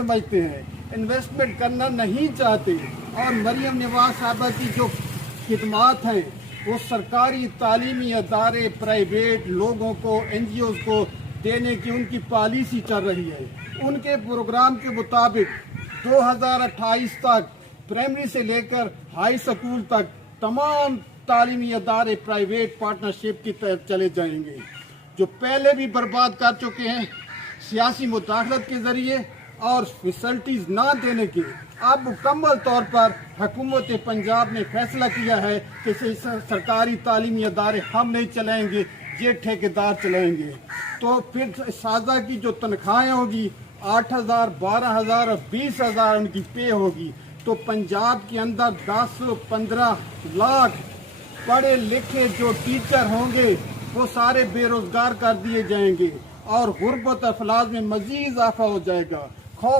समझते हैं, इन्वेस्टमेंट करना नहीं चाहते। और मरियम नवाज साहबा की जो खिदमात हैं वो सरकारी तालीमी अदारे प्राइवेट लोगों को NGOs को देने की उनकी पॉलिसी चल रही है। उनके प्रोग्राम के मुताबिक 2028 तक प्राइमरी से लेकर हाई स्कूल तक तमाम तालीमी अदारे प्राइवेट पार्टनरशिप की तरफ चले जाएंगे। जो पहले भी बर्बाद कर चुके हैं सियासी मुदाखलत के ज़रिए और फैसिलिटीज़ ना देने के, अब मुकम्मल तौर पर हुकूमत पंजाब ने फैसला किया है कि सरकारी तालीमी अदारे हम नहीं चलाएंगे, ये ठेकेदार चलाएंगे। तो फिर साजा की जो तनख्वाहें होगी 8,000, 12,000 और 20,000 उनकी पे होगी। तो पंजाब के अंदर 10-15 लाख पढ़े लिखे जो टीचर होंगे वो सारे बेरोजगार कर दिए जाएंगे और गुर्बत अफलाज में मजीद इजाफा हो जाएगा।